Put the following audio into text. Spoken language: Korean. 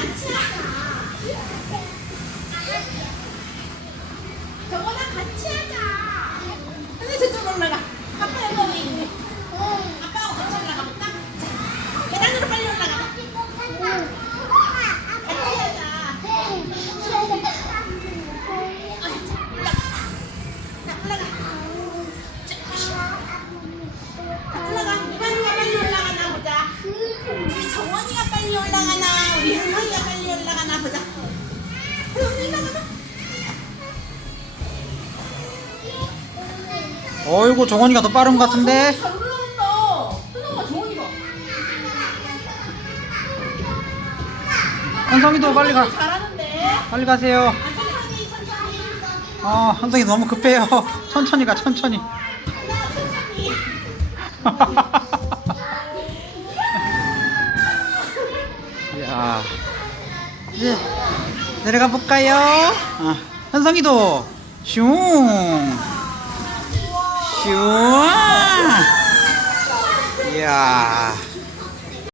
같이 하자. 정원이가 빨리 올라가나. 우리. 어이구 정원이가 더 빠른 것 같은데 잘 정원이가. 현성이도 빨리 가 잘하는데. 빨리 가세요 아, 천천히 천천히. 어 현성이 너무 급해요 천천히 가 천천히 천천히. 야 이제 내려가 볼까요? 아, 현성이도 슝 슝. 이야